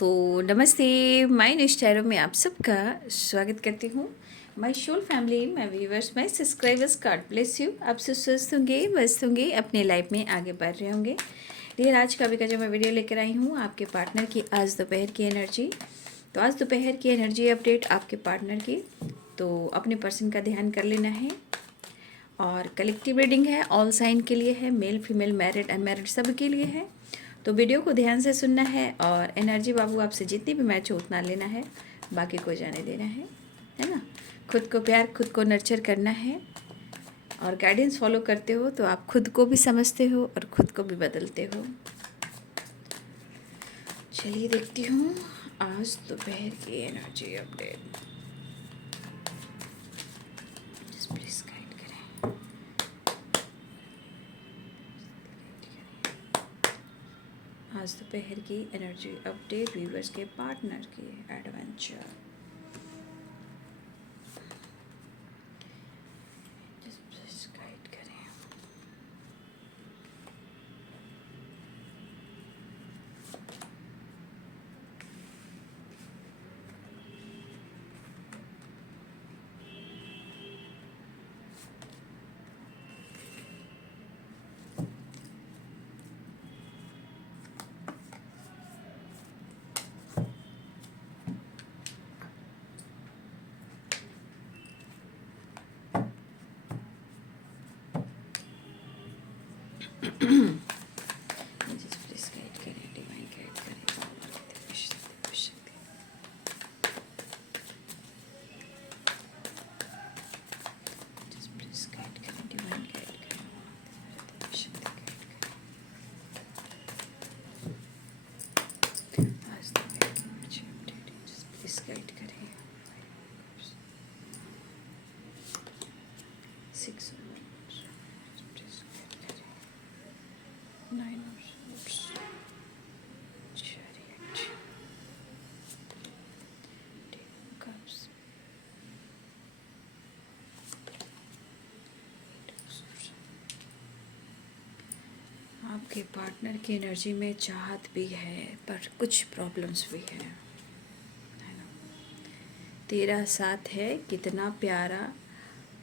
तो नमस्ते, माय निष्ठैरों में आप सबका स्वागत करती हूँ। My soul family, my viewers, my subscribers, God bless you. आप सब स्वस्थ होंगे, मस्त होंगे, अपने लाइफ में आगे बढ़ रहे होंगे। ये आज का जो मैं वीडियो लेकर आई हूँ आपके पार्टनर की आज दोपहर की एनर्जी। तो आज दोपहर की एनर्जी अपडेट आपके पार्टनर की, तो अपने पर्सन का ध्यान कर लेना है। और कलेक्टिव रीडिंग है, ऑल साइन के लिए है, मेल फीमेल मैरिड अनमैरिड सब के लिए है। तो वीडियो को ध्यान से सुनना है और एनर्जी बाबू आपसे जितनी भी मैच हो उतना लेना है, बाकी को जाने देना है ना। खुद को प्यार, खुद को नर्चर करना है। और गाइडेंस फॉलो करते हो तो आप खुद को भी समझते हो और खुद को भी बदलते हो। चलिए देखती हूँ आज दोपहर की एनर्जी अपडेट। प्लीज गाइड करें। आज दोपहर की एनर्जी अपडेट व्यूवर्स के पार्टनर की एडवेंचर। गाइड करें। प्लीज गाइड करें, डिवाइन गाइड करें। प्लीज गाइड करें, डिवाइन गाइड करें। आज प्लीज गाइड करें। 6 9 Chariot, 10 cups, आपके पार्टनर की एनर्जी में चाहत भी है पर कुछ प्रॉब्लम्स भी है ना। तेरा साथ है कितना प्यारा,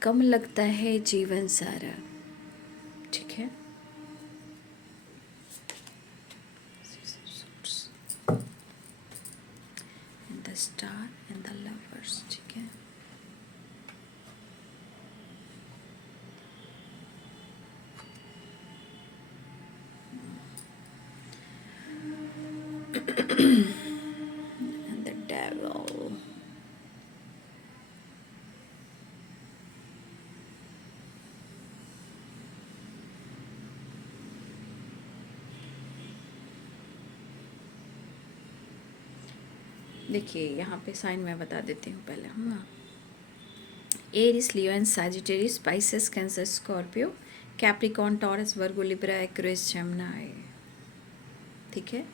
कम लगता है जीवन सारा। ठीक है। The star and the lovers. ठीक है। and the devil। देखिए यहाँ पे साइन मैं बता देती हूँ पहले, है ना। Aries, Leo and Sagittarius, Pisces, Cancer, Scorpio, Capricorn, Taurus, Virgo, Libra, Aquarius, Gemini. ठीक है।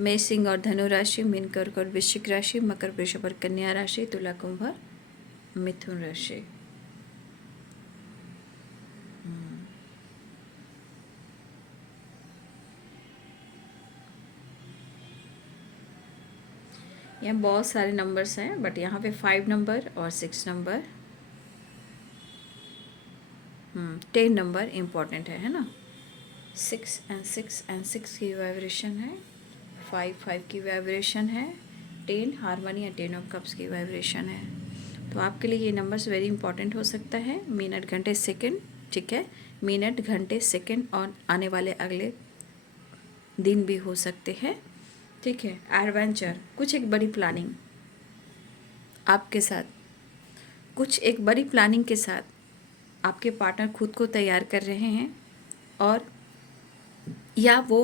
मेष, सिंह और धनु राशि, मीन, कर्क और वृश्चिक राशि, मकर, वृषभ और कन्या राशि, तुला, कुंभ, मिथुन राशि। यहाँ बहुत सारे नंबर्स हैं बट यहाँ पे 5 नंबर और 6 नंबर, 10 नंबर इम्पॉर्टेंट है ना। 6 एंड 6 एंड 6 की वाइब्रेशन है, 5 की वाइब्रेशन है, 10 हारमोनी या 10 ऑफ कप्स की वाइब्रेशन है। तो आपके लिए ये नंबर्स वेरी इंपॉर्टेंट हो सकता है। मिनट, घंटे, सेकंड। ठीक है। मिनट, घंटे, सेकंड और आने वाले अगले दिन भी हो सकते हैं। ठीक है। एडवेंचर, कुछ एक बड़ी प्लानिंग आपके साथ, कुछ एक बड़ी प्लानिंग के साथ आपके पार्टनर खुद को तैयार कर रहे हैं। और या वो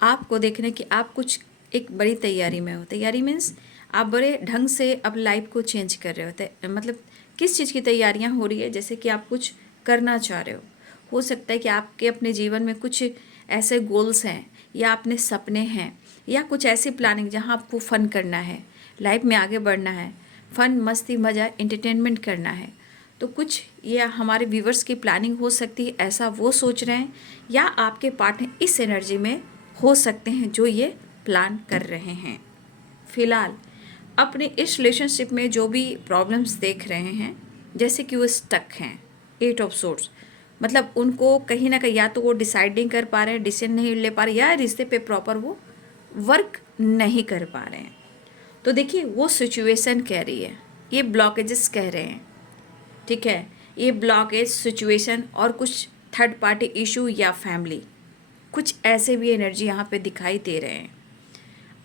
आपको देखने कि आप कुछ एक बड़ी तैयारी में हो। तैयारी मीन्स आप बड़े ढंग से अब लाइफ को चेंज कर रहे हो। मतलब किस चीज़ की तैयारियां हो रही है, जैसे कि आप कुछ करना चाह रहे हो सकता है कि आपके अपने जीवन में कुछ ऐसे गोल्स हैं या अपने सपने हैं या कुछ ऐसी प्लानिंग जहां आपको फ़न करना है, लाइफ में आगे बढ़ना है, फ़न, मस्ती, मज़ा, एंटरटेनमेंट करना है। तो कुछ ये हमारे व्यूवर्स की प्लानिंग हो सकती है, ऐसा वो सोच रहे हैं, या आपके पार्टनर इस एनर्जी में हो सकते हैं जो ये प्लान कर रहे हैं। फ़िलहाल अपने इस रिलेशनशिप में जो भी प्रॉब्लम्स देख रहे हैं, जैसे कि वो स्टक हैं, 8 ऑफ सोर्ड्स, मतलब उनको कहीं ना कहीं या तो वो डिसाइड नहीं कर पा रहे हैं, डिसीजन नहीं ले पा रहे, या रिश्ते पे प्रॉपर वो वर्क नहीं कर पा रहे हैं। तो देखिए वो सिचुएशन कह रही है, ये ब्लॉकेजेस कह रहे हैं, ठीक है, ये ब्लॉकेज सिचुएशन और कुछ थर्ड पार्टी इशू या फैमिली, कुछ ऐसे भी एनर्जी यहाँ पे दिखाई दे रहे हैं।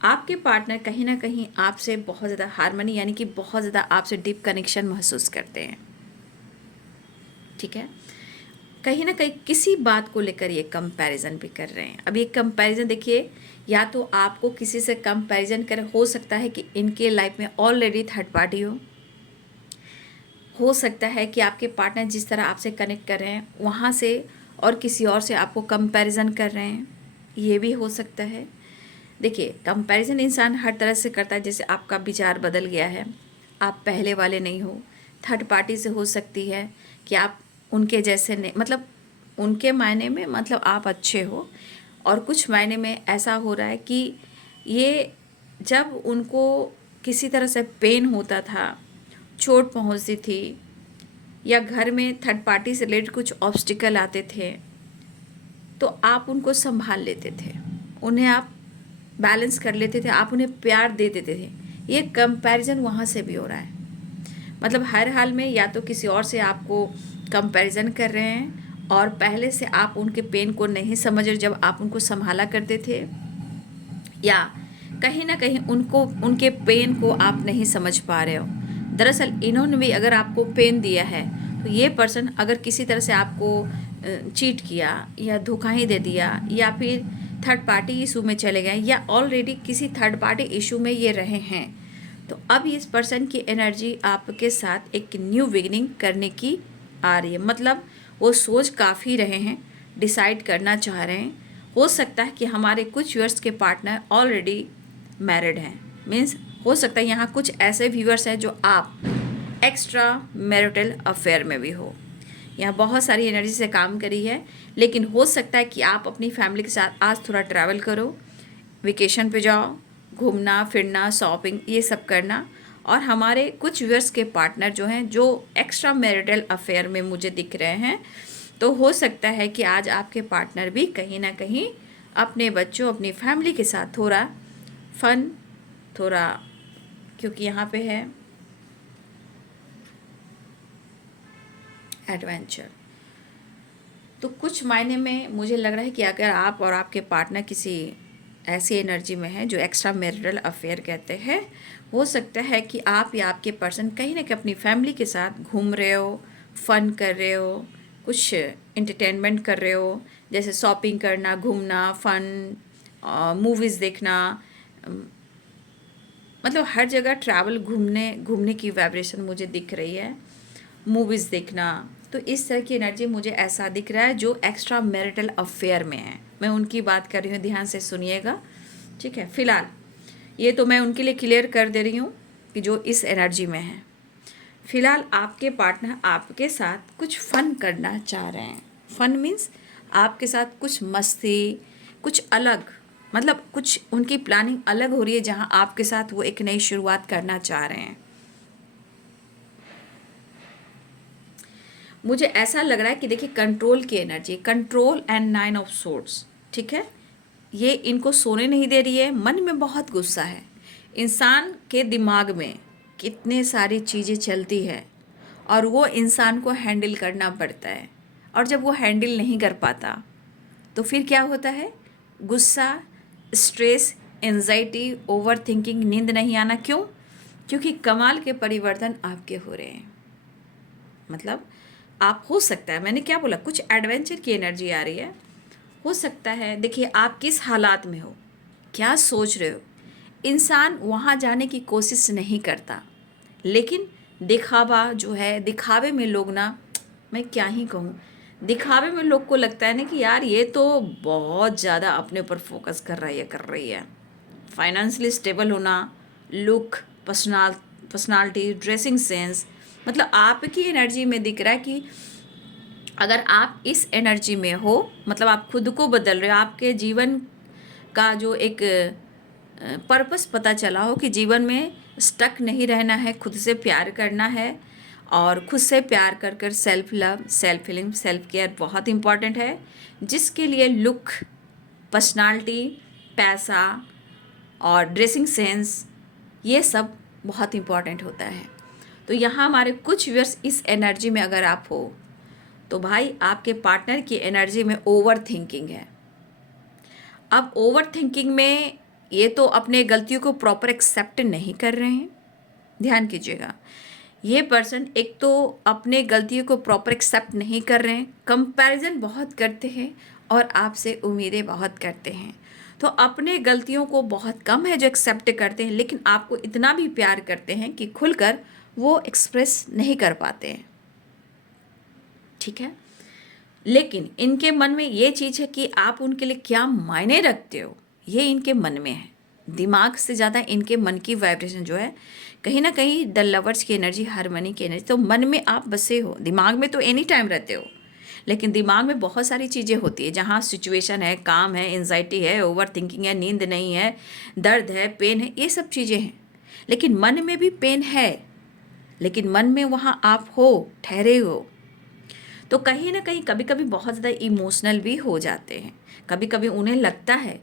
आपके पार्टनर कहीं ना कहीं आपसे बहुत ज़्यादा हार्मनी यानी कि बहुत ज़्यादा आपसे डीप कनेक्शन महसूस करते हैं, ठीक है। कहीं ना कहीं किसी बात को लेकर ये कंपैरिजन भी कर रहे हैं। अब ये कंपैरिजन देखिए, या तो आपको किसी से कंपैरिजन कर, हो सकता है कि इनके लाइफ में ऑलरेडी थर्ड पार्टी हो सकता है कि आपके पार्टनर जिस तरह आपसे कनेक्ट कर रहे हैं वहाँ से और किसी और से आपको कंपैरिजन कर रहे हैं, ये भी हो सकता है। देखिए कंपैरिजन इंसान हर तरह से करता है, जैसे आपका विचार बदल गया है, आप पहले वाले नहीं हो। थर्ड पार्टी से हो सकती है कि आप उनके जैसे नहीं, मतलब उनके मायने में मतलब आप अच्छे हो, और कुछ मायने में ऐसा हो रहा है कि ये जब उनको किसी तरह से पेन होता था, चोट पहुंचती थी, या घर में थर्ड पार्टी से रिलेटेड कुछ ऑब्स्टिकल आते थे, तो आप उनको संभाल लेते थे, उन्हें आप बैलेंस कर लेते थे, आप उन्हें प्यार दे देते थे। ये कंपैरिजन वहाँ से भी हो रहा है, मतलब हर हाल में या तो किसी और से आपको कंपैरिजन कर रहे हैं, और पहले से आप उनके पेन को नहीं समझ रहे जब आप उनको संभाला करते थे, या कहीं ना कहीं उनको उनके पेन को आप नहीं समझ पा रहे हो। दरअसल इन्होंने भी अगर आपको पेन दिया है, तो ये पर्सन अगर किसी तरह से आपको चीट किया या धोखा ही दे दिया, या फिर थर्ड पार्टी इशू में चले गए, या ऑलरेडी किसी थर्ड पार्टी इशू में ये रहे हैं, तो अब इस पर्सन की एनर्जी आपके साथ एक न्यू बिगिनिंग करने की आ रही है। मतलब वो सोच काफ़ी रहे हैं, डिसाइड करना चाह रहे हैं। हो सकता है कि हमारे कुछ व्यूअर्स के पार्टनर ऑलरेडी मैरिड हैं, मीन्स हो सकता है यहाँ कुछ ऐसे व्यूअर्स हैं जो आप एक्स्ट्रा मैरिटल अफेयर में भी हो। यहाँ बहुत सारी एनर्जी से काम करी है, लेकिन हो सकता है कि आप अपनी फैमिली के साथ आज थोड़ा ट्रैवल करो, वेकेशन पे जाओ, घूमना फिरना, शॉपिंग, ये सब करना। और हमारे कुछ व्यूअर्स के पार्टनर जो हैं, जो एक्स्ट्रा मैरिटल अफेयर में मुझे दिख रहे हैं, तो हो सकता है कि आज आपके पार्टनर भी कहीं ना कहीं अपने बच्चों, अपनी फैमिली के साथ थोड़ा फन, थोड़ा, क्योंकि यहाँ पे है एडवेंचर, तो कुछ मायने में मुझे लग रहा है कि अगर आप और आपके पार्टनर किसी ऐसी एनर्जी में है जो एक्स्ट्रा मैरिटल अफेयर कहते हैं, हो सकता है कि आप या आपके पर्सन कहीं ना कहीं अपनी फैमिली के साथ घूम रहे हो, फन कर रहे हो, कुछ इंटरटेनमेंट कर रहे हो, जैसे शॉपिंग करना, घूमना, फन, मूवीज़ देखना, मतलब हर जगह ट्रैवल, घूमने की वाइब्रेशन मुझे दिख रही है, मूवीज़ देखना। तो इस तरह की एनर्जी मुझे ऐसा दिख रहा है जो एक्स्ट्रा मैरिटल अफेयर में है। मैं उनकी बात कर रही हूँ, ध्यान से सुनिएगा, ठीक है। फ़िलहाल ये तो मैं उनके लिए क्लियर कर दे रही हूँ कि जो इस एनर्जी में है। फ़िलहाल आपके पार्टनर आपके साथ कुछ फ़न करना चाह रहे हैं। फ़न मीन्स आपके साथ कुछ मस्ती, कुछ अलग, मतलब कुछ उनकी प्लानिंग अलग हो रही है, जहाँ आपके साथ वो एक नई शुरुआत करना चाह रहे हैं। मुझे ऐसा लग रहा है कि देखिए कंट्रोल की energy, control and 9 of swords, ठीक है, ये इनको सोने नहीं दे रही है। मन में बहुत गुस्सा है, इंसान के दिमाग में कितने सारी चीज़ें चलती है, और वो इंसान को हैंडल करना पड़ता है, और जब वो हैंडल नहीं कर पाता तो फिर क्या होता है, गुस्सा, स्ट्रेस, एंजाइटी, ओवर थिंकिंग, नींद नहीं आना। क्यों? क्योंकि कमाल के परिवर्तन आपके हो रहे हैं। मतलब आप, हो सकता है, मैंने क्या बोला, कुछ एडवेंचर की एनर्जी आ रही है। हो सकता है, देखिए आप किस हालात में हो, क्या सोच रहे हो, इंसान वहाँ जाने की कोशिश नहीं करता, लेकिन दिखावा जो है, दिखावे में लोग ना, मैं क्या ही कहूँ, दिखावे में लोग को लगता है ना कि यार ये तो बहुत ज़्यादा अपने ऊपर फोकस कर रहा है या कर रही है। फाइनेंशियली स्टेबल होना, लुक, पर्सनालिटी, ड्रेसिंग सेंस, मतलब आपकी एनर्जी में दिख रहा है कि अगर आप इस एनर्जी में हो, मतलब आप खुद को बदल रहे हो, आपके जीवन का जो एक पर्पस पता चला हो कि जीवन में स्टक नहीं रहना है, खुद से प्यार करना है और खुद से प्यार कर कर self love, self feeling, self care बहुत इम्पॉर्टेंट है, जिसके लिए लुक, पर्सनालिटी, पैसा और ड्रेसिंग सेंस ये सब बहुत इम्पॉर्टेंट होता है। तो यहाँ हमारे कुछ व्यूअर्स इस एनर्जी में अगर आप हो तो भाई आपके पार्टनर की एनर्जी में ओवर थिंकिंग है। अब ओवर थिंकिंग में ये तो अपने गलतियों को प्रॉपर एक्सेप्ट नहीं कर रहे हैं, ध्यान कीजिएगा। ये पर्सन एक तो अपने गलतियों को प्रॉपर एक्सेप्ट नहीं कर रहे हैं, कंपैरिजन बहुत करते हैं और आपसे उम्मीदें बहुत करते हैं। तो अपने गलतियों को बहुत कम है जो एक्सेप्ट करते हैं, लेकिन आपको इतना भी प्यार करते हैं कि खुलकर वो एक्सप्रेस नहीं कर पाते हैं, ठीक है। लेकिन इनके मन में ये चीज़ है कि आप उनके लिए क्या मायने रखते हो, ये इनके मन में है। दिमाग से ज़्यादा इनके मन की वाइब्रेशन जो है, कहीं ना कहीं द लवर्स की एनर्जी, हारमनी की एनर्जी, तो मन में आप बसे हो। दिमाग में तो एनी टाइम रहते हो, लेकिन दिमाग में बहुत सारी चीज़ें होती है, जहाँ सिचुएशन है, काम है, एंजाइटी है, ओवर थिंकिंग है, नींद नहीं है, दर्द है, पेन है, ये सब चीज़ें हैं। लेकिन मन में भी पेन है, लेकिन मन में वहाँ आप हो, ठहरे हो। तो कहीं ना कहीं कभी कभी बहुत ज़्यादा इमोशनल भी हो जाते हैं। कभी कभी उन्हें लगता है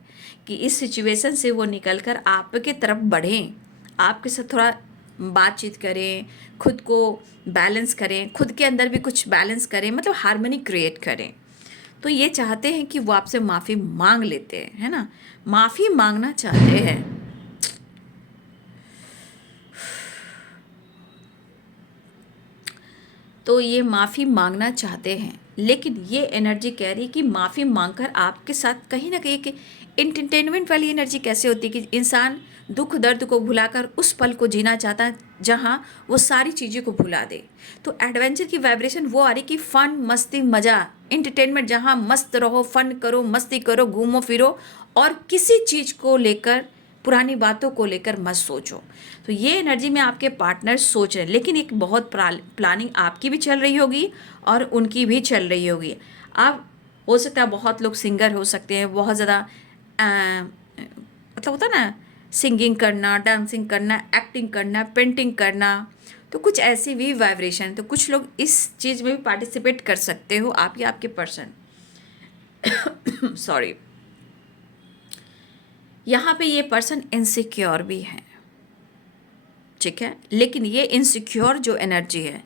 कि इस सिचुएशन से वो निकलकर आपके तरफ बढ़ें, आपके साथ थोड़ा बातचीत करें, खुद को बैलेंस करें, खुद के अंदर भी कुछ बैलेंस करें, मतलब हार्मनी क्रिएट करें। तो ये चाहते हैं कि वो आपसे माफ़ी मांग लेते हैं, है ना, माफ़ी मांगना चाहते हैं। तो ये माफ़ी मांगना चाहते हैं, लेकिन ये एनर्जी कह रही है कि माफ़ी मांगकर आपके साथ कहीं ना कहीं एंटरटेनमेंट वाली एनर्जी कैसे होती है कि इंसान दुख दर्द को भुलाकर उस पल को जीना चाहता है जहाँ वो सारी चीज़ों को भुला दे। तो एडवेंचर की वाइब्रेशन वो आ रही कि फ़न, मस्ती, मज़ा, एंटरटेनमेंट, जहाँ मस्त रहो, फ़न करो, मस्ती करो, घूमो फिरो और किसी चीज़ को लेकर, पुरानी बातों को लेकर मत सोचो। तो ये एनर्जी में आपके पार्टनर सोच रहे हैं, लेकिन एक बहुत प्लानिंग आपकी भी चल रही होगी और उनकी भी चल रही होगी। अब हो सकता है बहुत लोग सिंगर हो सकते हैं, बहुत ज़्यादा मतलब होता है ना, सिंगिंग करना, डांसिंग करना, एक्टिंग करना, पेंटिंग करना, तो कुछ ऐसी भी वाइब्रेशन। तो कुछ लोग इस चीज़ में भी पार्टिसिपेट कर सकते हो, आप या आपके पर्सन। सॉरी। यहाँ पे ये पर्सन इनसिक्योर भी है, ठीक है, लेकिन ये इनसिक्योर जो एनर्जी है,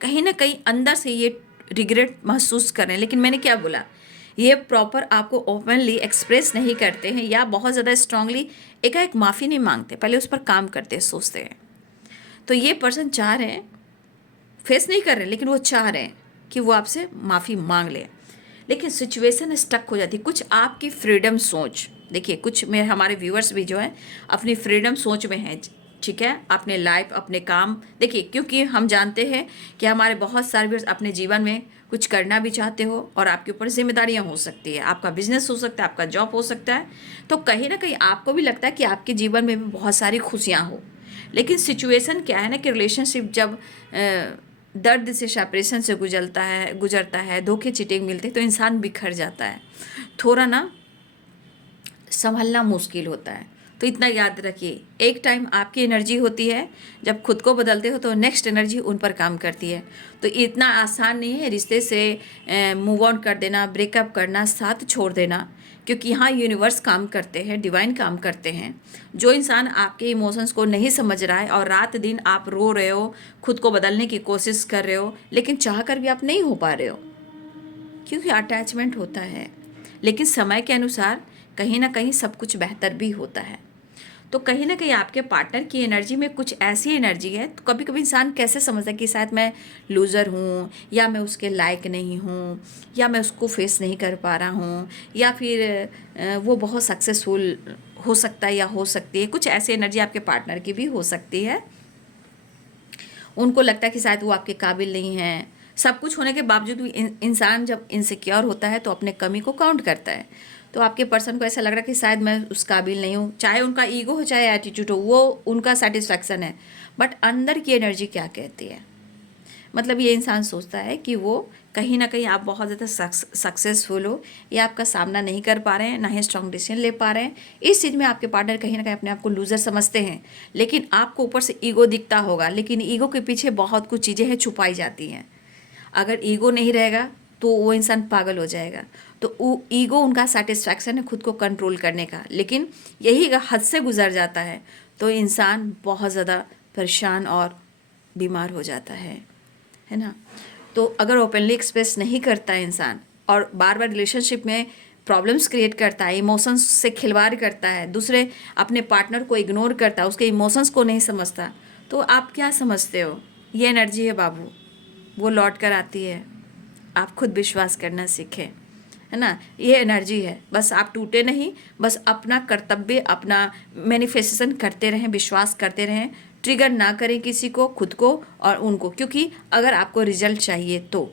कहीं ना कहीं अंदर से ये रिग्रेट महसूस कर रहे हैं। लेकिन मैंने क्या बोला, ये प्रॉपर आपको ओपनली एक्सप्रेस नहीं करते हैं या बहुत ज़्यादा स्ट्रांगली एकाएक माफ़ी नहीं मांगते, पहले उस पर काम करते हैं, सोचते हैं। तो ये पर्सन चाह रहे हैं, फेस नहीं कर रहे, लेकिन वो चाह रहे हैं कि वो आपसे माफ़ी मांग ले, लेकिन सिचुएशन स्टक हो जाती है। कुछ आपकी फ्रीडम सोच, देखिए कुछ मेरे हमारे व्यूअर्स भी जो है अपनी फ्रीडम सोच में हैं, ठीक है, अपने लाइफ, अपने काम, देखिए क्योंकि हम जानते हैं कि हमारे बहुत सारे व्यूअर्स अपने जीवन में कुछ करना भी चाहते हो और आपके ऊपर जिम्मेदारियां हो सकती है, आपका बिजनेस हो सकता है, आपका जॉब हो सकता है। तो कहीं ना कहीं आपको भी लगता है कि आपके जीवन में भी बहुत सारी खुशियाँ हो, लेकिन सिचुएशन क्या है ना कि रिलेशनशिप जब दर्द से, सेपरेशन से गुजरता है, धोखे चीटिंग मिलते हैं, तो इंसान बिखर जाता है, थोड़ा ना संभलना मुश्किल होता है। तो इतना याद रखिए, एक टाइम आपकी एनर्जी होती है, जब खुद को बदलते हो तो नेक्स्ट एनर्जी उन पर काम करती है। तो इतना आसान नहीं है रिश्ते से मूव ऑन कर देना, ब्रेकअप करना, साथ छोड़ देना, क्योंकि यहाँ यूनिवर्स काम करते हैं, डिवाइन काम करते हैं। जो इंसान आपके इमोशंस को नहीं समझ रहा है और रात दिन आप रो रहे हो, खुद को बदलने की कोशिश कर रहे हो, लेकिन चाह कर भी आप नहीं हो पा रहे हो, क्योंकि अटैचमेंट होता है, लेकिन समय के अनुसार कहीं ना कहीं सब कुछ बेहतर भी होता है। तो कहीं ना कहीं आपके पार्टनर की एनर्जी में कुछ ऐसी एनर्जी है। तो कभी कभी इंसान कैसे समझता है कि शायद मैं लूज़र हूँ, या मैं उसके लायक नहीं हूँ, या मैं उसको फेस नहीं कर पा रहा हूँ, या फिर वो बहुत सक्सेसफुल हो सकता है या हो सकती है। कुछ ऐसी एनर्जी आपके पार्टनर की भी हो सकती है। उनको लगता है कि शायद वो आपके काबिल नहीं है। सब कुछ होने के बावजूद भी इंसान जब इनसिक्योर होता है तो अपने कमी को काउंट करता है। तो आपके पर्सन को ऐसा लग रहा है कि शायद मैं उस काबिल नहीं हूँ, चाहे उनका ईगो हो चाहे एटीट्यूड हो, वो उनका सेटिस्फैक्शन है। बट अंदर की एनर्जी क्या कहती है, मतलब ये इंसान सोचता है कि वो कहीं ना कहीं आप बहुत ज़्यादा सक्सेसफुल हो, या आपका सामना नहीं कर पा रहे हैं, ना ही स्ट्रॉन्ग डिसीजन ले पा रहे हैं। इस चीज़ में आपके पार्टनर कहीं ना कहीं अपने आप को लूज़र समझते हैं, लेकिन आपको ऊपर से ईगो दिखता होगा, लेकिन ईगो के पीछे बहुत कुछ चीज़ें हैं छुपाई जाती हैं। अगर ईगो नहीं रहेगा तो वो इंसान पागल हो जाएगा। तो वो ईगो उनका सेटिस्फैक्शन है खुद को कंट्रोल करने का, लेकिन यही अगर हद से गुजर जाता है तो इंसान बहुत ज़्यादा परेशान और बीमार हो जाता है ना। तो अगर ओपनली एक्सप्रेस नहीं करता है इंसान और बार बार रिलेशनशिप में प्रॉब्लम्स क्रिएट करता है, इमोशंस से खिलवाड़ करता है, दूसरे अपने पार्टनर को इग्नोर करता है, उसके इमोशंस को नहीं समझता, तो आप क्या समझते हो? ये एनर्जी है बाबू, वो लौट कर आती है। आप खुद विश्वास करना सीखें, है ना। ये एनर्जी है, बस आप टूटे नहीं, बस अपना कर्तव्य, अपना मैनिफेस्टेशन करते रहें, विश्वास करते रहें, ट्रिगर ना करें किसी को, खुद को और उनको, क्योंकि अगर आपको रिजल्ट चाहिए तो,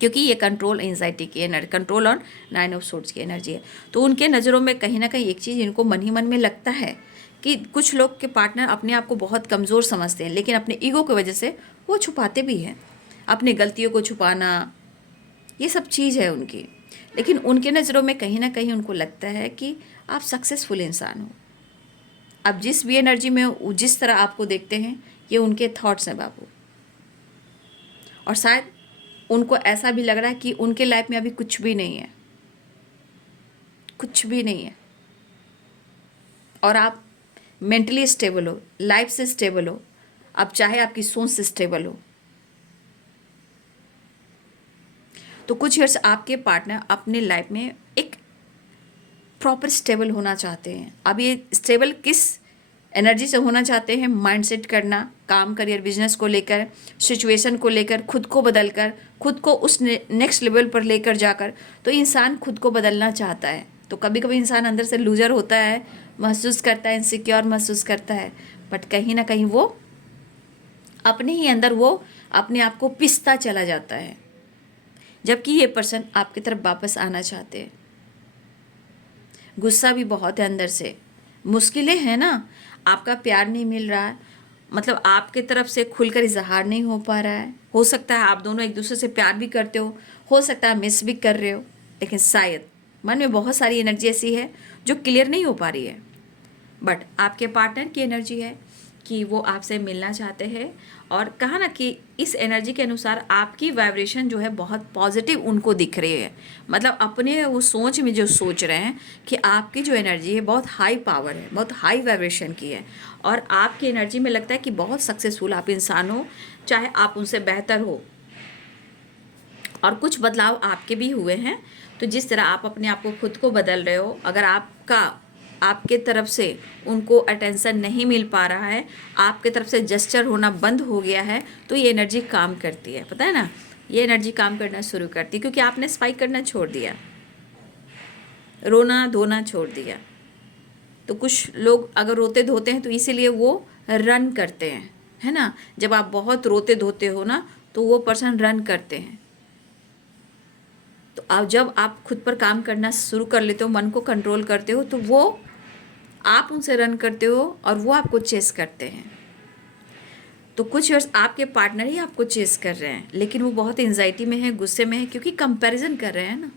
क्योंकि ये कंट्रोल एंजाइटी की एनर्जी, कंट्रोल और 9 ऑफ सोर्ड्स की एनर्जी है। तो उनके नज़रों में कहीं ना कहीं एक चीज़ इनको मन ही मन में लगता है कि कुछ लोग के पार्टनर अपने आप को बहुत कमज़ोर समझते हैं, लेकिन अपने ईगो की वजह से वो छुपाते भी हैं। अपनी गलतियों को छुपाना, ये सब चीज़ है उनकी, लेकिन उनके नज़रों में कहीं ना कहीं उनको लगता है कि आप सक्सेसफुल इंसान हो। अब जिस भी एनर्जी में जिस तरह आपको देखते हैं, ये उनके थॉट्स हैं बाबू। और शायद उनको ऐसा भी लग रहा है कि उनके लाइफ में अभी कुछ भी नहीं है, कुछ भी नहीं है, और आप मेंटली स्टेबल हो, लाइफ से स्टेबल हो, अब चाहे आपकी सोच से स्टेबल हो। तो कुछ ईयर्स आपके पार्टनर अपने लाइफ में एक प्रॉपर स्टेबल होना चाहते हैं। अब ये स्टेबल किस एनर्जी से होना चाहते हैं? माइंडसेट करना, काम, करियर, बिजनेस को लेकर, सिचुएशन को लेकर, खुद को बदल कर, खुद को उस नेक्स्ट लेवल पर लेकर जाकर। तो इंसान खुद को बदलना चाहता है। तो कभी कभी इंसान अंदर से लूजर होता है, महसूस करता है, इनसिक्योर महसूस करता है, बट कहीं ना कहीं वो अपने ही अंदर वो अपने आप को पिसता चला जाता है, जबकि ये पर्सन आपकी तरफ वापस आना चाहते हैं। गुस्सा भी बहुत है अंदर से, मुश्किलें हैं ना, आपका प्यार नहीं मिल रहा है, मतलब आपके तरफ से खुलकर इजहार नहीं हो पा रहा है। हो सकता है आप दोनों एक दूसरे से प्यार भी करते हो सकता है मिस भी कर रहे हो, लेकिन शायद मन में बहुत सारी एनर्जी ऐसी है जो क्लियर नहीं हो पा रही है। बट आपके पार्टनर की एनर्जी है कि वो आपसे मिलना चाहते हैं, और कहा ना कि इस एनर्जी के अनुसार आपकी वाइब्रेशन जो है बहुत पॉजिटिव उनको दिख रही है। मतलब अपने वो सोच में जो सोच रहे हैं कि आपकी जो एनर्जी है बहुत हाई पावर है, बहुत हाई वाइब्रेशन की है, और आपकी एनर्जी में लगता है कि बहुत सक्सेसफुल आप इंसान हो, चाहे आप उनसे बेहतर हो। और कुछ बदलाव आपके भी हुए हैं। तो जिस तरह आप अपने आप को खुद को बदल रहे हो, अगर आपके तरफ से उनको अटेंशन नहीं मिल पा रहा है, आपके तरफ से जेस्चर होना बंद हो गया है, तो ये एनर्जी काम करती है, पता है ना, ये एनर्जी काम करना शुरू करती है, क्योंकि आपने स्पाइक करना छोड़ दिया, रोना धोना छोड़ दिया। तो कुछ लोग अगर रोते धोते हैं तो इसीलिए वो रन करते हैं, है ना। जब आप बहुत रोते धोते हो ना, तो वो पर्सन रन करते हैं। तो अब जब आप खुद पर काम करना शुरू कर लेते हो, मन को कंट्रोल करते हो, तो वो आप उनसे रन करते हो और वो आपको चेस करते हैं। तो कुछ वर्ष आपके पार्टनर ही आपको चेस कर रहे हैं, लेकिन वो बहुत एंजाइटी में है, गुस्से में है, क्योंकि कंपैरिजन कर रहे हैं ना,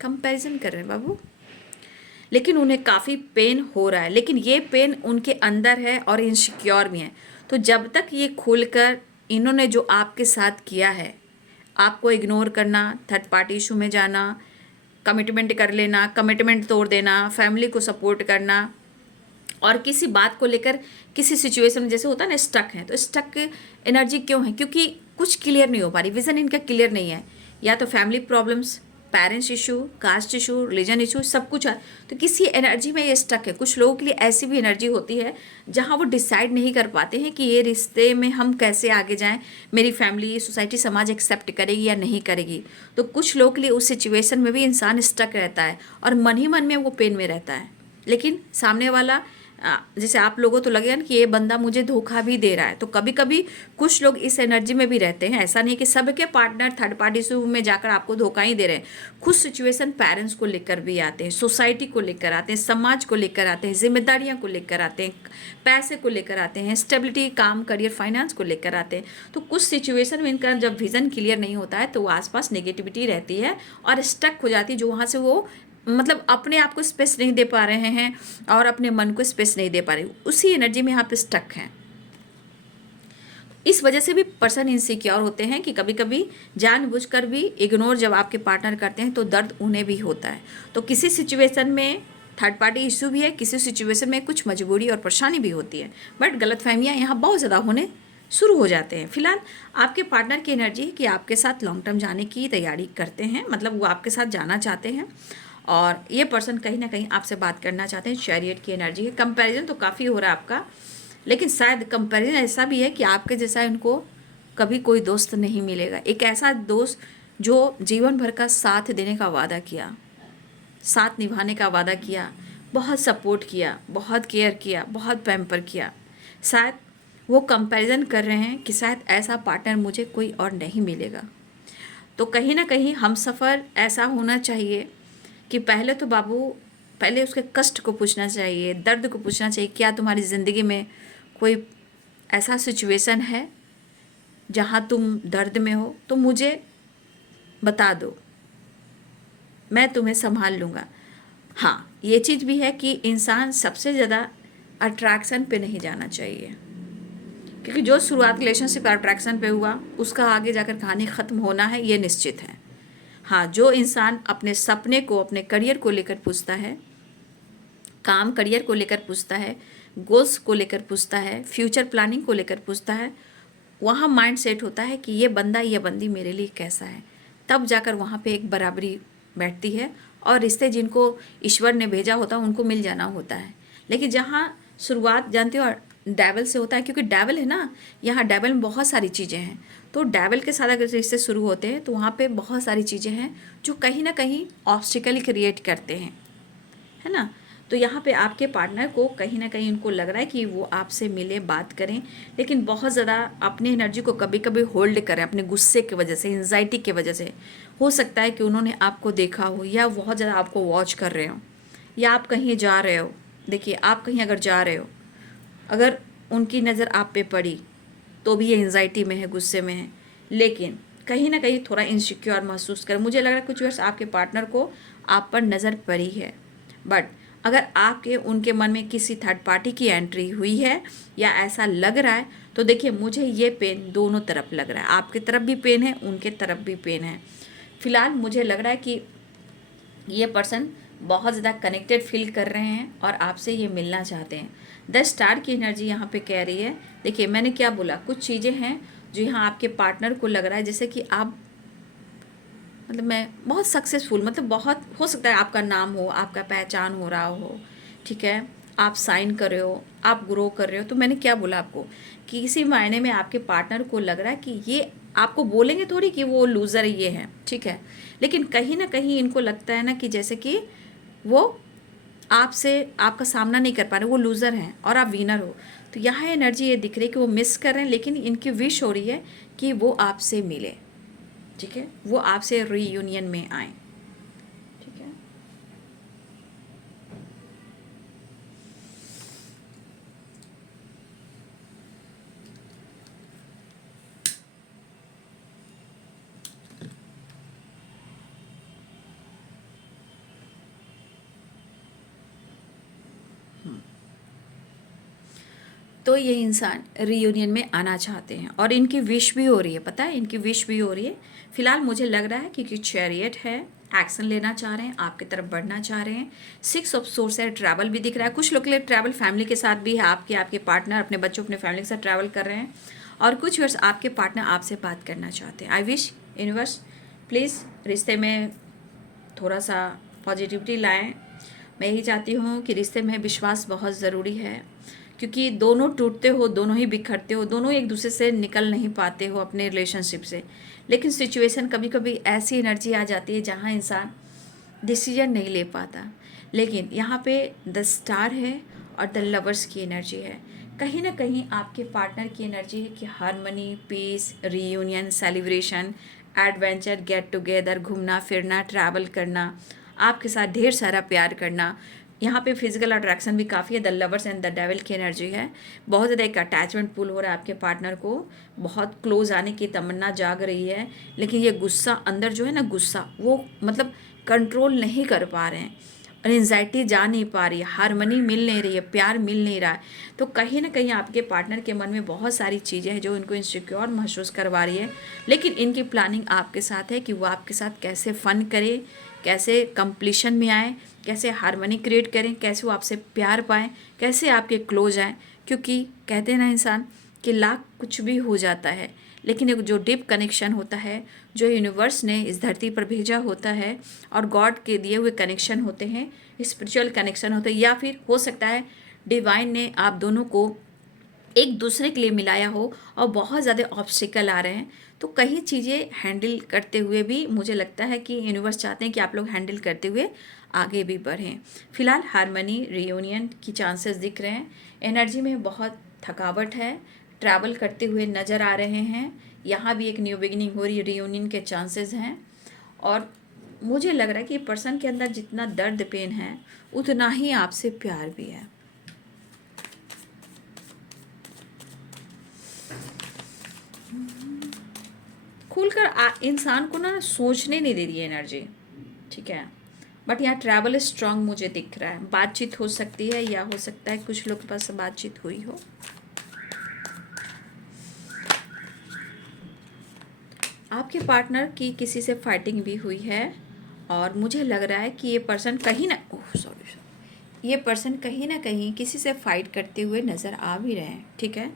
कंपैरिजन कर रहे हैं बाबू। लेकिन उन्हें काफ़ी पेन हो रहा है, लेकिन ये पेन उनके अंदर है और इनसिक्योर भी हैं। तो जब तक ये खुलकर इन्होंने जो आपके साथ किया है, आपको इग्नोर करना, थर्ड पार्टी इशू में जाना, कमिटमेंट कर लेना, कमिटमेंट तोड़ देना, फैमिली को सपोर्ट करना, और किसी बात को लेकर किसी सिचुएशन में जैसे होता है ना स्टक है, तो स्टक एनर्जी क्यों है? क्योंकि कुछ क्लियर नहीं हो पा रही, विजन इनका क्लियर नहीं है, या तो family problems, parents issue, caste issue, religion issue, सब कुछ है। तो किसी एनर्जी में ये स्टक है। कुछ लोगों के लिए ऐसी भी एनर्जी होती है जहाँ वो डिसाइड नहीं कर पाते हैं कि ये रिश्ते में हम कैसे आगे जाएं, मेरी फैमिली, सोसाइटी, समाज एक्सेप्ट करेगी या नहीं करेगी। तो कुछ लोगों के लिए उस सिचुएशन में भी इंसान स्टक रहता है और मन ही मन में वो पेन में रहता है, लेकिन सामने वाला जैसे आप लोगों तो लगेगा ना कि ये बंदा मुझे धोखा भी दे रहा है, तो कभी कभी कुछ लोग इस एनर्जी में भी रहते हैं। ऐसा नहीं कि सबके पार्टनर थर्ड पार्टी से में जाकर आपको धोखा ही दे रहे हैं। कुछ सिचुएशन पेरेंट्स को लेकर भी आते हैं, सोसाइटी को लेकर आते हैं, समाज को लेकर आते हैं, जिम्मेदारियां को लेकर आते हैं, पैसे को लेकर आते हैं, स्टेबिलिटी, काम, करियर, फाइनेंस को लेकर आते हैं। तो कुछ सिचुएशन में इनका जब विजन क्लियर नहीं होता है तो वो आसपास नेगेटिविटी रहती है और स्टक हो जाती है, जो वहाँ से वो मतलब अपने आप को स्पेस नहीं दे पा रहे हैं और अपने मन को स्पेस नहीं दे पा रहे, उसी एनर्जी में यहाँ पे स्टक हैं। इस वजह से भी पर्सन इनसिक्योर होते हैं कि कभी कभी जानबूझकर भी इग्नोर जब आपके पार्टनर करते हैं तो दर्द उन्हें भी होता है। तो किसी सिचुएशन में थर्ड पार्टी इशू भी है, किसी सिचुएशन में कुछ मजबूरी और परेशानी भी होती है, बट गलतफहमियाँ यहाँ बहुत ज़्यादा होने शुरू हो जाते हैं। फिलहाल आपके पार्टनर की एनर्जी है कि आपके साथ लॉन्ग टर्म जाने की तैयारी करते हैं, मतलब वो आपके साथ जाना चाहते हैं और ये पर्सन कहीं ना कहीं आपसे बात करना चाहते हैं। चैरियट की एनर्जी है। कंपैरिजन तो काफ़ी हो रहा है आपका, लेकिन शायद कंपैरिजन ऐसा भी है कि आपके जैसा इनको कभी कोई दोस्त नहीं मिलेगा। एक ऐसा दोस्त जो जीवन भर का साथ देने का वादा किया, साथ निभाने का वादा किया, बहुत सपोर्ट किया, बहुत केयर किया, बहुत पैम्पर किया। शायद वो कंपैरिजन कर रहे हैं कि शायद ऐसा पार्टनर मुझे कोई और नहीं मिलेगा। तो कहीं ना कहीं हम सफ़र ऐसा होना चाहिए कि पहले तो बाबू, पहले उसके कष्ट को पूछना चाहिए, दर्द को पूछना चाहिए, क्या तुम्हारी ज़िंदगी में कोई ऐसा सिचुएशन है जहाँ तुम दर्द में हो तो मुझे बता दो, मैं तुम्हें संभाल लूँगा। हाँ, ये चीज़ भी है कि इंसान सबसे ज़्यादा अट्रैक्शन पे नहीं जाना चाहिए, क्योंकि जो शुरुआत रिलेशनशिप अट्रैक्शन पे हुआ उसका आगे जाकर कहानी ख़त्म होना है, ये निश्चित है। हाँ, जो इंसान अपने सपने को, अपने करियर को लेकर पूछता है, काम करियर को लेकर पूछता है, गोल्स को लेकर पूछता है, फ्यूचर प्लानिंग को लेकर पूछता है, वहाँ माइंड सेट होता है कि ये बंदा, ये बंदी मेरे लिए कैसा है, तब जाकर वहाँ पे एक बराबरी बैठती है और रिश्ते जिनको ईश्वर ने भेजा होता है उनको मिल जाना होता है। लेकिन जहाँ शुरुआत जानते हो डेविल से होता है, क्योंकि डेविल है ना, यहाँ डेविल में बहुत सारी चीज़ें हैं। तो डेविल के साथ अगर रिश्ते शुरू होते हैं तो वहाँ पे बहुत सारी चीज़ें हैं जो कहीं ना कहीं ऑब्स्टिकल क्रिएट करते हैं, है ना। तो यहाँ पे आपके पार्टनर को कहीं ना कहीं उनको लग रहा है कि वो आपसे मिले, बात करें, लेकिन बहुत ज़्यादा अपनी एनर्जी को कभी कभी होल्ड करें अपने गुस्से की वजह से, एंजाइटी की वजह से। हो सकता है कि उन्होंने आपको देखा हो या बहुत ज़्यादा आपको वॉच कर रहे हो, या आप कहीं जा रहे हो। देखिए, आप कहीं अगर जा रहे हो, अगर उनकी नज़र आप पे पड़ी तो भी ये एंजाइटी में है, गुस्से में है, लेकिन कहीं ना कहीं थोड़ा इनसिक्योर महसूस कर। मुझे लग रहा है कुछ वर्ष आपके पार्टनर को आप पर नज़र पड़ी है, बट अगर आपके उनके मन में किसी थर्ड पार्टी की एंट्री हुई है या ऐसा लग रहा है, तो देखिए मुझे ये पेन दोनों तरफ लग रहा है। आपकी तरफ भी पेन है, उनके तरफ भी पेन है। फिलहाल मुझे लग रहा है कि ये पर्सन बहुत ज़्यादा कनेक्टेड फील कर रहे हैं और आपसे ये मिलना चाहते हैं। 10 स्टार की एनर्जी यहाँ पे कह रही है। देखिए, मैंने क्या बोला, कुछ चीज़ें हैं जो यहाँ आपके पार्टनर को लग रहा है जैसे कि आप, मतलब मैं बहुत सक्सेसफुल, मतलब बहुत हो सकता है आपका नाम हो, आपका पहचान हो रहा हो, ठीक है, आप साइन कर रहे हो, आप ग्रो कर रहे हो। तो मैंने क्या बोला आपको कि किसी मायने में आपके पार्टनर को लग रहा है कि ये आपको बोलेंगे थोड़ी कि वो लूज़र ये है, ठीक है, लेकिन कहीं ना कहीं इनको लगता है ना कि जैसे कि वो आपसे, आपका सामना नहीं कर पा रहे, वो लूज़र हैं और आप विनर हो। तो यहाँ एनर्जी ये दिख रही है कि वो मिस कर रहे हैं, लेकिन इनकी विश हो रही है कि वो आपसे मिले, ठीक है, वो आपसे रीयूनियन में आए, ठीक है। तो ये इंसान रीयूनियन में आना चाहते हैं और इनकी विश भी हो रही है, पता है, इनकी विश भी हो रही है। फिलहाल मुझे लग रहा है कि चैरियट है, एक्शन लेना चाह रहे हैं, आपकी तरफ बढ़ना चाह रहे हैं। 6 ऑफ सोर्स है, ट्रैवल भी दिख रहा है। कुछ लोग के लिए ट्रैवल फैमिली के साथ भी है, आपके पार्टनर अपने बच्चों, अपने फैमिली के साथ ट्रैवल कर रहे हैं। और कुछ वर्ष आपके पार्टनर आपसे बात करना चाहते हैं। आई विश यूनिवर्स प्लीज़ रिश्ते में थोड़ा सा पॉजिटिविटी लाएं। मैं यही चाहती हूँ कि रिश्ते में विश्वास बहुत ज़रूरी है, क्योंकि दोनों टूटते हो, दोनों ही बिखरते हो, दोनों एक दूसरे से निकल नहीं पाते हो अपने रिलेशनशिप से। लेकिन सिचुएशन कभी कभी ऐसी एनर्जी आ जाती है जहाँ इंसान डिसीजन नहीं ले पाता। लेकिन यहाँ पे 10 स्टार है और द लवर्स की एनर्जी है। कहीं ना कहीं आपके पार्टनर की एनर्जी है कि harmony, peace, reunion, celebration, adventure, get together, घूमना फिरना, ट्रैवल करना, आपके साथ ढेर सारा प्यार करना। यहाँ पे फिजिकल अट्रैक्शन भी काफ़ी है। The lovers and the devil की एनर्जी है। बहुत ज़्यादा एक अटैचमेंट पुल हो रहा है आपके पार्टनर को, बहुत क्लोज आने की तमन्ना जाग रही है, लेकिन ये गुस्सा अंदर जो है ना, गुस्सा वो मतलब कंट्रोल नहीं कर पा रहे हैं, और एंजाइटी जा नहीं पा रही है, हारमनी मिल नहीं रही है, प्यार मिल नहीं रहा है। तो कहीं ना कहीं आपके पार्टनर के मन में बहुत सारी चीज़ें हैं जो इनको इनसिक्योर महसूस करवा रही है, लेकिन इनकी प्लानिंग आपके साथ है कि वो आपके साथ कैसे फ़न करे, कैसे कंप्लीशन में आए, कैसे हारमनी क्रिएट करें, कैसे वो आपसे प्यार पाएँ, कैसे आपके क्लोज आएँ। क्योंकि कहते हैं ना इंसान कि लाख कुछ भी हो जाता है, लेकिन एक जो डीप कनेक्शन होता है, जो यूनिवर्स ने इस धरती पर भेजा होता है और गॉड के दिए हुए कनेक्शन होते हैं, स्पिरिचुअल कनेक्शन होते हैं, या फिर हो सकता है डिवाइन ने आप दोनों को एक दूसरे के लिए मिलाया हो और बहुत ज़्यादा ऑब्स्टिकल आ रहे हैं, तो कई चीज़ें हैंडल करते हुए भी मुझे लगता है कि यूनिवर्स चाहते हैं कि आप लोग हैंडल करते हुए आगे भी बढ़ें। फिलहाल हारमनी, रियूनियन की चांसेस दिख रहे हैं। एनर्जी में बहुत थकावट है, ट्रैवल करते हुए नज़र आ रहे हैं। यहाँ भी एक न्यू बिगिनिंग हो रही है, रियूनियन के चांसेस हैं। और मुझे लग रहा है कि पर्सन के अंदर जितना दर्द पेन है, उतना ही आपसे प्यार भी है। खुलकर इंसान को ना सोचने नहीं दे रही है एनर्जी, ठीक है। बट यहाँ ट्रैवल स्ट्रांग मुझे दिख रहा है। बातचीत हो सकती है, या हो सकता है कुछ लोग के पास बातचीत हुई हो। आपके पार्टनर की किसी से फाइटिंग भी हुई है, और मुझे लग रहा है कि ये पर्सन कहीं ना ये पर्सन कहीं ना कहीं किसी से फाइट करते हुए नज़र आ भी रहे हैं, ठीक है।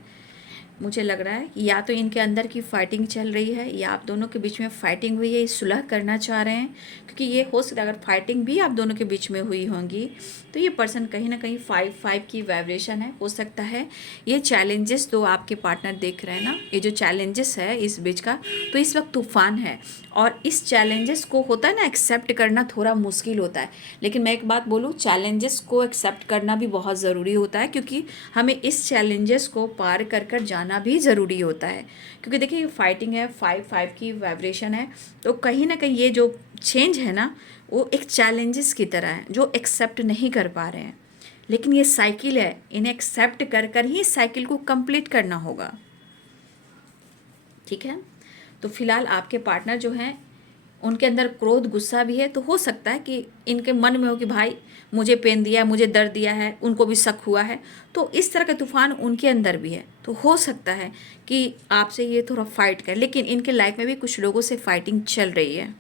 मुझे लग रहा है कि या तो इनके अंदर की फाइटिंग चल रही है, या आप दोनों के बीच में फाइटिंग हुई है, सुलह करना चाह रहे हैं। क्योंकि ये हो सकता है अगर फाइटिंग भी आप दोनों के बीच में हुई होंगी, तो ये पर्सन कहीं ना कहीं 5-5 की वाइब्रेशन है। हो सकता है ये चैलेंजेस तो आपके पार्टनर देख रहे हैं ना, ये जो चैलेंजेस है इस बीच का, तो इस वक्त तूफान है, और इस चैलेंजेस को होता है ना एक्सेप्ट करना थोड़ा मुश्किल होता है। लेकिन मैं एक बात बोलूँ, चैलेंजेस को एक्सेप्ट करना भी बहुत ज़रूरी होता है, क्योंकि हमें इस चैलेंजेस को पार कर कर जाना भी ज़रूरी होता है। क्योंकि देखिए फाइटिंग है, 5-5 की वाइब्रेशन है, तो कहीं ना कहीं ये जो चेंज है ना, वो एक चैलेंजेस की तरह है जो एक्सेप्ट नहीं कर पा रहे हैं। लेकिन ये साइकिल है, इन्हें एक्सेप्ट कर कर ही इस साइकिल को कंप्लीट करना होगा, ठीक है। तो फिलहाल आपके पार्टनर जो हैं, उनके अंदर क्रोध, गुस्सा भी है। तो हो सकता है कि इनके मन में हो कि भाई मुझे पेन दिया है, मुझे दर्द दिया है, उनको भी शक हुआ है, तो इस तरह का तूफान उनके अंदर भी है। तो हो सकता है कि आपसे ये थोड़ा फाइट कर, लेकिन इनके लाइफ में भी कुछ लोगों से फाइटिंग चल रही है,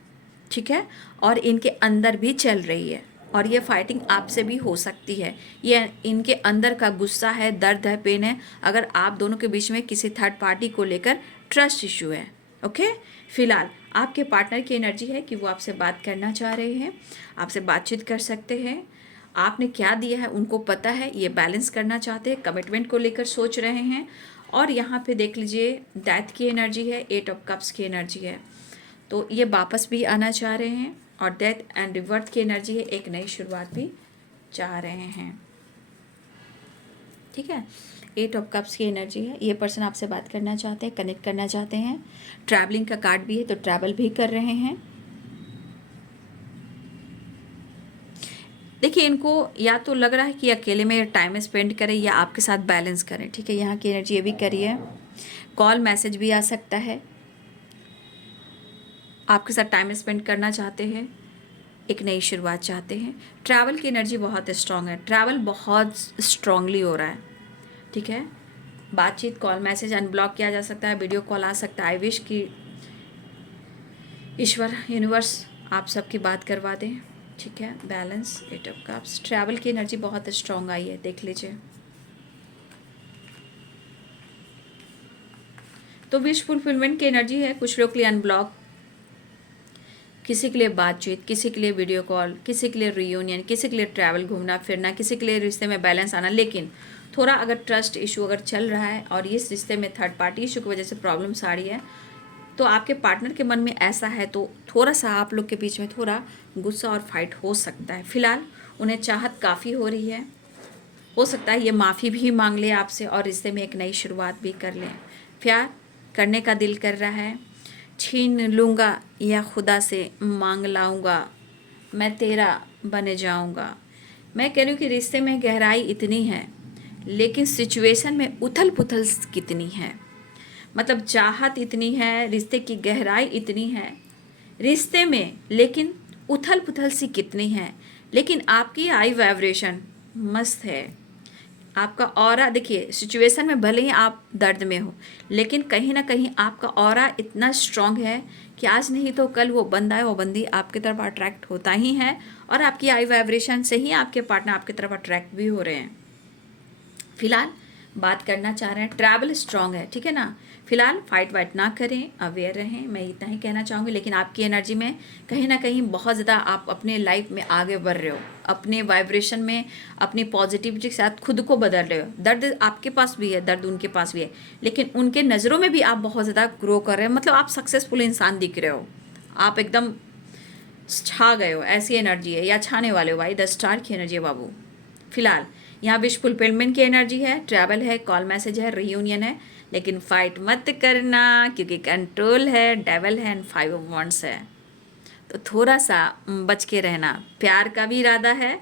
ठीक है, और इनके अंदर भी चल रही है, और ये फाइटिंग आपसे भी हो सकती है। ये इनके अंदर का गुस्सा है, दर्द है, पेन है, अगर आप दोनों के बीच में किसी थर्ड पार्टी को लेकर ट्रस्ट इशू है। ओके, फिलहाल आपके पार्टनर की एनर्जी है कि वो आपसे बात करना चाह रहे हैं, आपसे बातचीत कर सकते हैं। आपने क्या दिया है उनको पता है, ये बैलेंस करना चाहते हैं, कमिटमेंट को लेकर सोच रहे हैं। और यहाँ पे देख लीजिए डेथ की एनर्जी है, 8 ऑफ कप्स की एनर्जी है, तो ये वापस भी आना चाह रहे हैं। और डेथ एंड रिवर्थ की एनर्जी है, एक नई शुरुआत भी चाह रहे हैं, ठीक है। 8 ऑफ कप्स की एनर्जी है, ये पर्सन आपसे बात करना चाहते हैं, कनेक्ट करना चाहते हैं। ट्रैवलिंग का कार्ड भी है, तो ट्रैवल भी कर रहे हैं। देखिए इनको या तो लग रहा है कि अकेले में टाइम स्पेंड करें, या आपके साथ बैलेंस करें, ठीक है। यहाँ की एनर्जी ये भी करिए। कॉल मैसेज भी आ सकता है, आपके साथ टाइम स्पेंड करना चाहते हैं, एक नई शुरुआत चाहते हैं। ट्रैवल की एनर्जी बहुत स्ट्रांग है, ट्रैवल बहुत स्ट्रांगली हो रहा है, ठीक है। बातचीत, कॉल मैसेज अनब्लॉक किया जा सकता है, वीडियो कॉल आ सकता है। आई विश कि ईश्वर, यूनिवर्स आप सबकी बात करवा दें, ठीक है। बैलेंस, 8 ऑफ कप्स, ट्रैवल की एनर्जी बहुत स्ट्रांग आई है, देख लीजिए। तो विश फुलफिलमेंट की एनर्जी है, कुछ लोग के लिए अनब्लॉक, किसी के लिए बातचीत, किसी के लिए वीडियो कॉल, किसी के लिए रियूनियन, किसी के लिए ट्रैवल, घूमना फिरना, किसी के लिए रिश्ते में बैलेंस आना। लेकिन थोड़ा अगर ट्रस्ट इशू अगर चल रहा है और इस रिश्ते में थर्ड पार्टी इशू की वजह से प्रॉब्लम्स आ रही है, तो आपके पार्टनर के मन में ऐसा है, तो थोड़ा सा आप लोग के बीच में थोड़ा गुस्सा और फाइट हो सकता है। फिलहाल उन्हें चाहत काफ़ी हो रही है, हो सकता है ये माफ़ी भी मांग ले आपसे और रिश्ते में एक नई शुरुआत भी कर लें। प्यार करने का दिल कर रहा है, छीन लूँगा या खुदा से मांग लाऊँगा, मैं तेरा बन जाऊँगा। मैं कह रही हूँ कि रिश्ते में गहराई इतनी है, लेकिन सिचुएशन में उथल पुथल कितनी है। मतलब चाहत इतनी है, रिश्ते की गहराई इतनी है रिश्ते में, लेकिन उथल पुथल सी कितनी है। लेकिन आपकी आई वाइब्रेशन मस्त है, आपका ऑरा देखिए, सिचुएशन में भले ही आप दर्द में हो, लेकिन कहीं ना कहीं आपका ऑरा इतना स्ट्रांग है कि आज नहीं तो कल वो बंदा है वो बंदी आपकी तरफ अट्रैक्ट होता ही है, और आपकी आई वाइब्रेशन से ही आपके पार्टनर आपकी तरफ अट्रैक्ट भी हो रहे हैं। फिलहाल बात करना चाह रहे हैं, ट्रैवल स्ट्रांग है, ठीक है ना। फिलहाल फाइट वाइट ना करें, अवेयर रहें, मैं इतना ही कहना चाहूँगी। लेकिन आपकी एनर्जी में कहीं ना कहीं बहुत ज़्यादा आप अपने लाइफ में आगे बढ़ रहे हो, अपने वाइब्रेशन में अपनी पॉजिटिविटी के साथ खुद को बदल रहे हो। दर्द आपके पास भी है, दर्द उनके पास भी है, लेकिन उनके नज़रों में भी आप बहुत ज़्यादा ग्रो कर रहे हो। मतलब आप सक्सेसफुल इंसान दिख रहे हो, आप एकदम छा गए हो, ऐसी एनर्जी है, या छाने वाले हो भाई। 10 स्टार की एनर्जी है बाबू। फिलहाल यहाँ विश फुलफिलमेंट की एनर्जी है, ट्रैवल है, कॉल मैसेज है, रीयूनियन है, लेकिन फाइट मत करना क्योंकि कंट्रोल है, डेवल है एंड 5 ऑफ वांड्स है। तो थोड़ा सा बच के रहना। प्यार का भी इरादा है,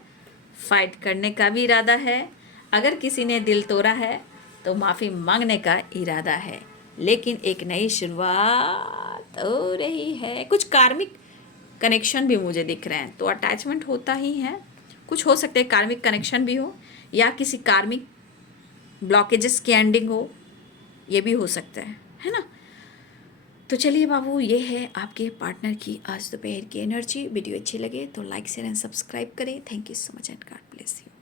फाइट करने का भी इरादा है। अगर किसी ने दिल तोड़ा है तो माफ़ी मांगने का इरादा है, लेकिन एक नई शुरुआत हो रही है। कुछ कार्मिक कनेक्शन भी मुझे दिख रहे हैं, तो अटैचमेंट होता ही है, कुछ हो सकते हैं कार्मिक कनेक्शन भी हो, या किसी कार्मिक ब्लॉकेजेस की एंडिंग हो, ये भी हो सकता है ना। तो चलिए बाबू, ये है आपके पार्टनर की आज दोपहर की एनर्जी। वीडियो अच्छी लगे तो लाइक शेयर एंड सब्सक्राइब करें। Thank you so much and God bless you.